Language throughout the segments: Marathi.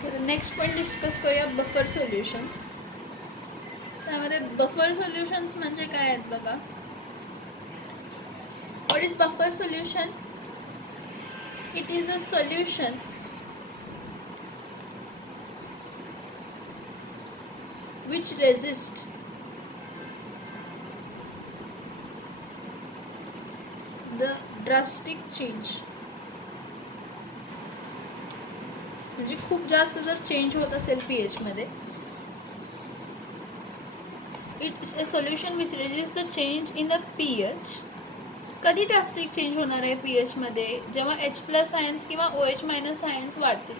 ओके, नेक्स्ट पॉईंट डिस्कस करूया बफर सोल्युशन्स. त्यामध्ये बफर सोल्युशन्स म्हणजे काय आहेत बघा. What is buffer solution? It is a solution which resist the drastic change. म्हणजे खूप जास्त जर चेंज होत असेल पीएच मध्ये, it's a solution which resist the change in the pH. कधी ड्रास्टिक चेंज होणार आहे पीएच मध्ये? जेव्हा एच प्लस आयन्स किंवा ओ एच मायनस आयन्स वाढतील.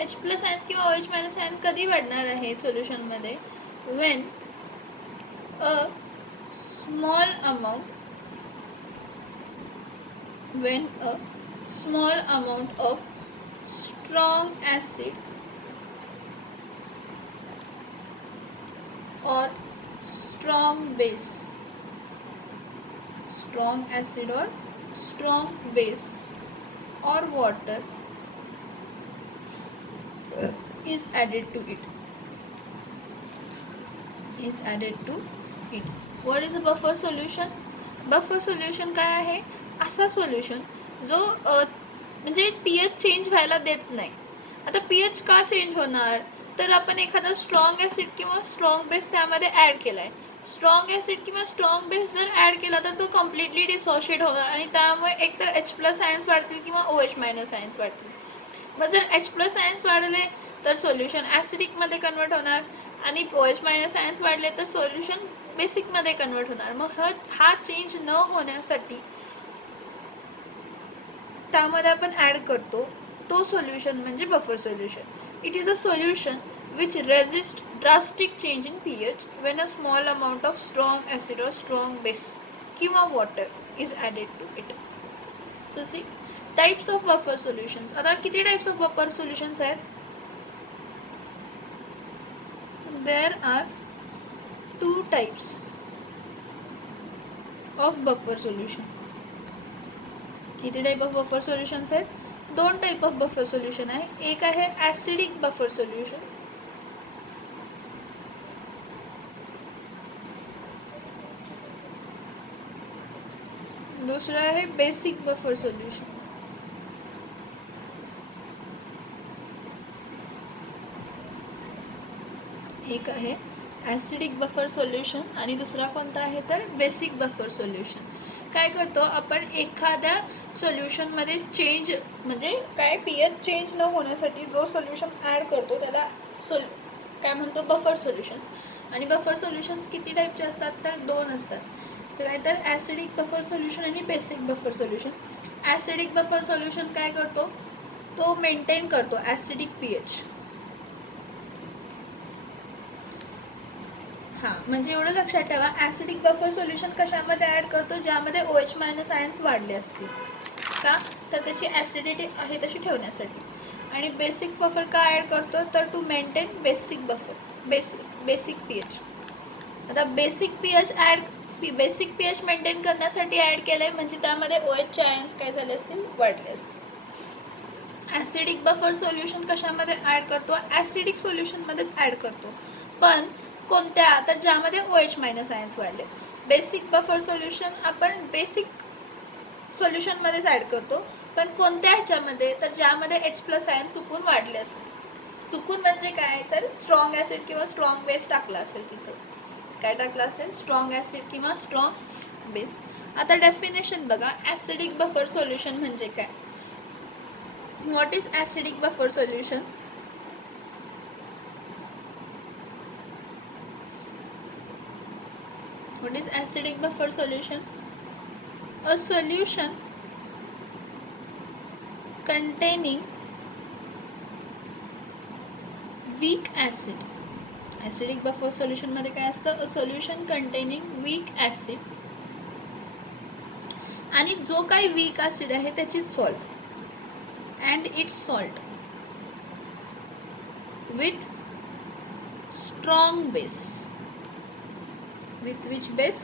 एच प्लस आयन्स किंवा ओ एच मायनस आयन कधी वाढणार आहे सोल्युशनमध्ये? When a small amount of strong acid or strong base or water is added to it. What is a buffer solution? Buffer solution काय आहे? असा सोल्युशन जो म्हणजे पीएच चेंज व्हायला देत नाही. आता पीएच का चेंज होणार? तर आपण एखादा स्ट्रॉंग ॲसिड किंवा स्ट्रॉंग बेस त्यामध्ये ॲड केला आहे. स्ट्रॉंग ॲसिड किंवा स्ट्रॉंग बेस जर ॲड केला तर तो कम्प्लिटली डिसोशिएट होणार आणि त्यामुळे एकतर एच प्लस आयन्स वाढतील किंवा ओ एच मायनस आयन्स वाढतील. मग जर एच प्लस आयन्स वाढले तर सोल्युशन ॲसिडिकमध्ये कन्वर्ट होणार आणि ओ एच मायनस आयन्स वाढले तर सोल्युशन बेसिकमध्ये कन्वर्ट होणार. मग हा चेंज न होण्यासाठी त्यामध्ये आपण ॲड करतो तो सोल्युशन म्हणजे buffer solution. It is a solution which resist drastic change in pH when a small amount of strong acid और स्ट्रॉंग बेस किंवा water is added to it. So see types of buffer solutions. आता किती टाइप्स ऑफ बफर सोल्युशन्स आहेत? There are 2 types of buffer solution. किती टाइप ऑफ बफर सोल्युशन्स आहेत? 2 टाइप ऑफ बफर सोल्युशन आहे. एक आहे ॲसिडिक बफर सोल्युशन, दुसरं आहे बेसिक बफर सोल्युशन. एक आहे ॲसिडिक बफर सोल्युशन आणि दुसरा कोणता आहे तर बेसिक बफर सोल्युशन. काय करतो आपण एखाद्या सोल्युशनमध्ये चेंज म्हणजे काय पीएच चेंज न होण्यासाठी जो सोल्युशन ॲड करतो त्याला काय म्हणतो बफर सोल्युशन्स. आणि बफर सोल्युशन्स किती टाईपचे असतात तर 2 असतात. काय तर ॲसिडिक बफर सोल्युशन आणि basic buffer solution. Acidic buffer solution काय करतो तो मेंटेन करतो ॲसिडिक पीएच. हां, म्हणजे एवढं लक्षात ठेवा ॲसिडिक बफर सोल्युशन कशामध्ये ॲड करतो? ज्यामध्ये ओ एच मायनस आयन्स वाढले असतील. का तर त्याची ॲसिडिटी आहे तशी ठेवण्यासाठी. आणि बेसिक बफर का ॲड करतो तर to maintain basic buffer basic pH. आता बेसिक पीएच मेंटेन करण्यासाठी ॲड केलं आहे म्हणजे त्यामध्ये ओ एचचे आयन्स काय झाले असतील वाढले असतील. ॲसिडिक बफर सोल्युशन कशामध्ये ॲड करतो? ॲसिडिक सोल्युशनमध्येच ॲड करतो. पण कोणत्या तर ज्यामध्ये ओ एच मायनस आयन्स वाढले. बेसिक बफर सोल्युशन आपण बेसिक सोल्युशनमध्येच ॲड करतो. पण कोणत्या ह्याच्यामध्ये तर ज्यामध्ये एच प्लस आयन चुकून वाढले असते. चुकून म्हणजे काय तर स्ट्रॉंग ॲसिड किंवा स्ट्रॉंग बेस टाकला असेल तिथं. काय टाकला असेल? स्ट्रॉंग ॲसिड किंवा स्ट्रॉंग बेस. आता डेफिनेशन बघा ॲसिडिक बफर सोल्युशन म्हणजे काय. What is acidic buffer solution? What is acidic buffer solution? A solution containing weak acid. Acidic buffer solution मध्ये काय असतं? A solution containing weak acid. आणि जो काही weak acid आहे त्याची salt and its salt with strong base. With which base?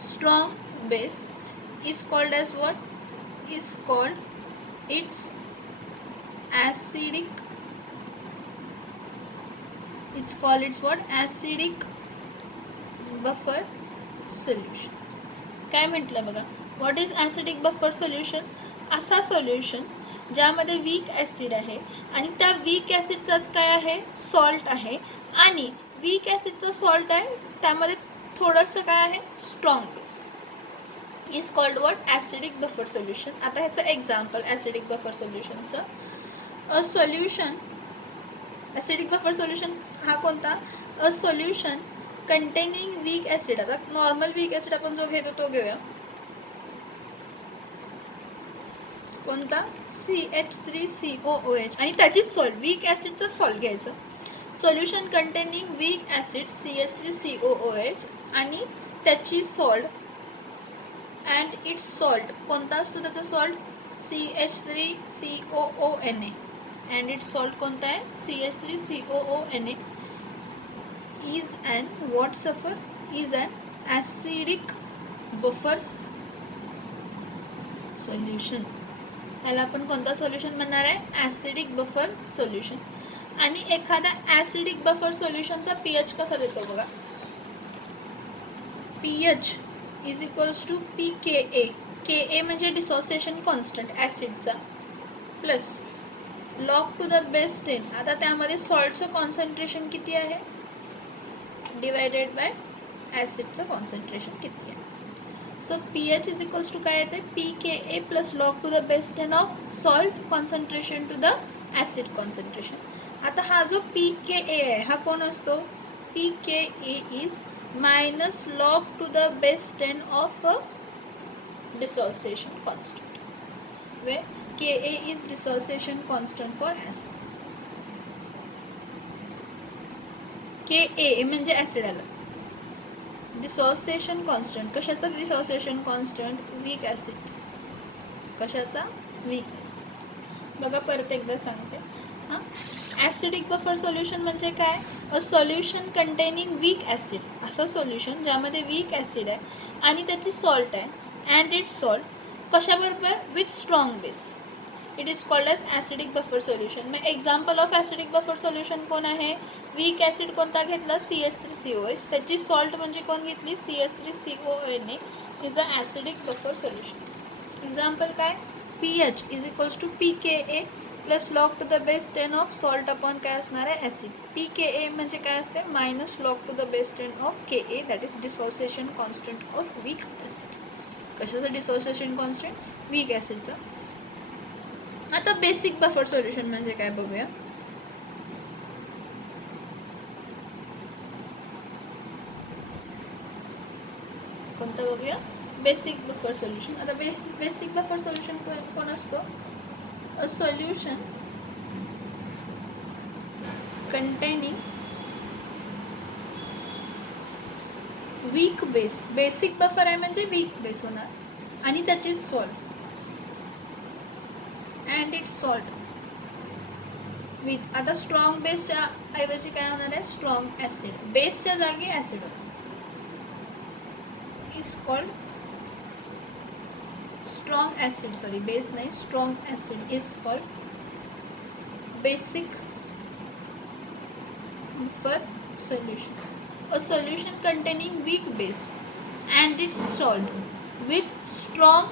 Strong base is called as what? Is called its acidic it's called its what acidic buffer solution. काय म्हटलं बघा, what is acidic buffer solution? असा सोल्युशन ज्यामध्ये वीक ॲसिड आहे आणि त्या वीक ॲसिडचाच काय आहे, सॉल्ट आहे, आणि वीक ॲसिडचं सॉल्ट आहे त्यामध्ये थोडंसं काय आहे, strong base, is called what acidic buffer solution. आता ह्याचं एक्झाम्पल ॲसिडिक बफर सोल्युशनचं, a solution, acidic buffer solution हा कोणता, a solution containing weak acid. आता नॉर्मल वीक ॲसिड आपण जो घेतो तो घेऊया, कोणता, CH3COOH, आणि त्याचीच सॉल्ट, वीक ॲसिडचं सॉल्ट घ्यायचं. Solution containing weak acid CH3COOH आणि त्याची सॉल्ट अँड इट्स सॉल्ट, कोणता असतो त्याचा salt, CH3COONA, and its salt कोणता आहे, CH3COONA, इज अँड व्हॉट सफर, is and acidic buffer solution. ह्याला आपण कोणता सोल्युशन म्हणणार आहे, ॲसिडिक बफर सोल्युशन. आणि एखाद्या ॲसिडिक बफर सोल्युशनचा pH कसा देतो बघा, pH is equals to pKa. Ka म्हणजे डिसोसिएशन कॉन्स्टंट ॲसिडचा, plus log to the base 10. आता त्यामध्ये सॉल्टचं कॉन्सन्ट्रेशन किती आहे, डिवायडेड बाय ॲसिडचं कॉन्सन्ट्रेशन किती आहे. So pH is equals to काय येते, pKa plus log to the base 10 of salt concentration to the acid concentration. आता हा जो pKa आहे हा कोण असतो, pKa is minus log to the base 10 of dissociation constant, where Ka is dissociation constant for acid. Ka म्हणजे ॲसिड आला, डिसोसिएशन कॉन्स्टंट, कशाचा डिसोसिएशन कॉन्स्टंट, वीक ॲसिड, कशाचा, वीक ॲसिड. बघा परत एकदा सांगते हां, ॲसिडिक बफर सोल्युशन म्हणजे काय, a solution containing weak acid, असं सोल्युशन ज्यामध्ये वीक ॲसिड आहे आणि त्याची सॉल्ट आहे, अँड इट्स सॉल्ट कशाबरोबर, with strong base, it is called as acidic buffer solution. मग example of acidic buffer solution कोण आहे, वीक ॲसिड कोणता घेतला, CH3COH, त्याची सॉल्ट म्हणजे कोण घेतली, CH3CONA, is a acidic buffer solution. Example काय, pH is equals to pKa plus log to the base 10 of salt upon काय असणार आहे, ॲसिड. pKa म्हणजे काय असते, minus log to the base 10 of Ka, that is dissociation constant of weak acid. कशाचं डिसोसिएशन कॉन्स्टंट, वीक ॲसिडचा. आता बेसिक बफर सोल्युशन म्हणजे काय बघूया. कोणतं बघूया, बेसिक बफर सोल्युशन. आता बेसिक बफर सोल्युशन कोण असतो, a solution containing weak base, basic buffer आहे म्हणजे वीक बेस होणार, आणि त्याची salt and its salt with, आता स्ट्रॉंग बेसच्या ऐवजी काय होणार आहे, स्ट्रॉंग ॲसिड, बेसच्या जागी ॲसिड होणार, is called strong acid, sorry base नाही, strong acid is called basic buffer solution. A solution containing weak base and its salt with strong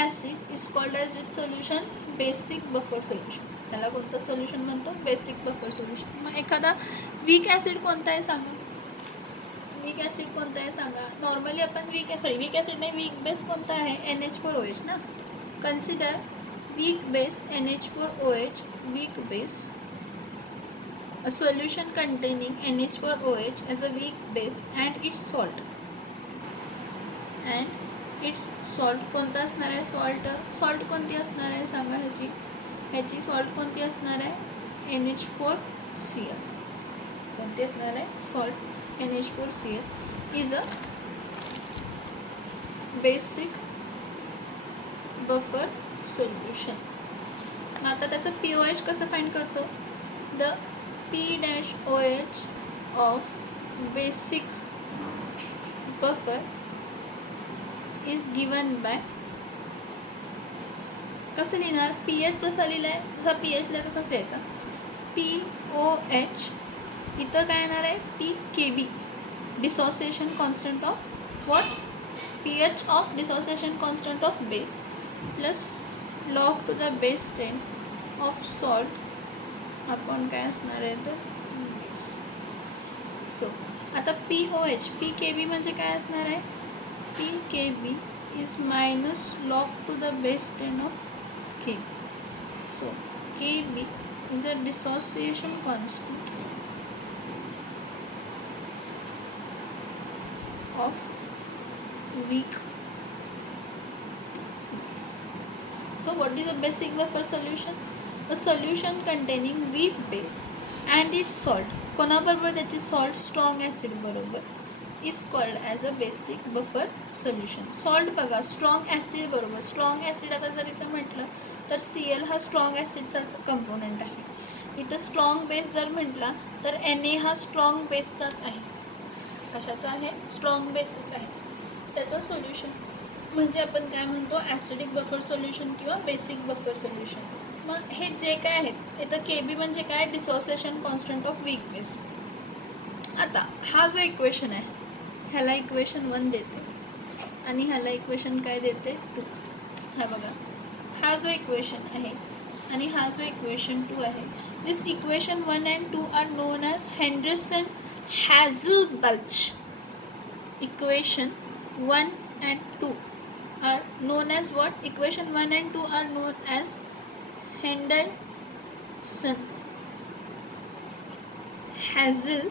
acid is called as which solution, basic buffer solution. त्याला कोणतं सोल्युशन म्हणतो, बेसिक बफर सोल्युशन. मग एखादा वीक ॲसिड कोणता आहे सांगा, वीक ॲसिड कोणता आहे सांगा. नॉर्मली आपण वीक ॲसिड नाही, वीक बेस कोणता आहे, NH4OH ना. Consider weak base NH4OH, weak base, a solution containing NH4OH as a weak base and its salt, कोणता असणार आहे, सॉल्ट कोणती असणार आहे सांगा, ह्याची सॉल्ट कोणती असणार आहे, NH4Cl, कोणती असणार आहे, salt NH4Cl is a basic buffer solution. मग आता त्याचं pOH कसं फाइंड करतो, the P-OH of basic buffer is given by, कसं लिहिणार, pH जसा लिहिला आहे तसा pH ला तसाच लिहायचा, POH इथं काय येणार आहे p K b dissociation constant of what pH of dissociation constant of base plus log to the base 10 of salt आपण काय असणार आहे तर बेस. सो आता POH पी के बी म्हणजे काय असणार आहे p K b is minus log to the base 10 of K b. So K b is a dissociation constant of weak base. So what is a basic buffer solution? A solution containing weak base and its salt कोणाबरोबर त्याची salt strong acid बरोबर is called as a basic buffer solution. Salt बघा strong acid बरोबर strong acid आता जर इथं म्हटलं तर Cl हा स्ट्रॉंग ॲसिडचाच कंपोनंट आहे. इथं स्ट्रॉंग बेस जर म्हटला तर Na हा स्ट्रॉंग बेसचाच आहे. कशाचा आहे स्ट्रॉंग बेसच आहे. त्याचं सोल्युशन म्हणजे आपण काय म्हणतो ॲसिडिक बफर सोल्युशन किंवा बेसिक बफर सोल्युशन. मग हे जे काय आहेत इथं के बी म्हणजे काय dissociation constant of weak base. आता हा जो इक्वेशन आहे ह्याला इक्वेशन 1 देते आणि ह्याला इक्वेशन काय देते 2. हा बघा हा जो इक्वेशन आहे आणि हा जो इक्वेशन 2 आहे this equation 1 and 2 are known as Henderson Hasselbalch. Equation 1 and 2 are known as what equation 1 and 2 are known as Henderson Hazel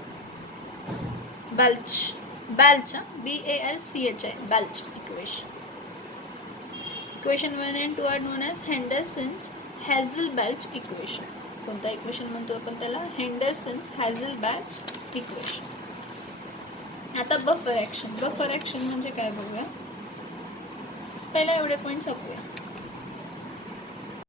बल्च BALCH आहे Balch equation. Equation 1 and 2 are known as Henderson's Hasselbalch equation. कोणता इक्वेशन म्हणतो आपण त्याला हेंडरसन्स हॅझलबल्च इक्वेशन. आता बफर ॲक्शन म्हणजे काय बघूया. पहिला एवढे पॉईंट्स बघूया.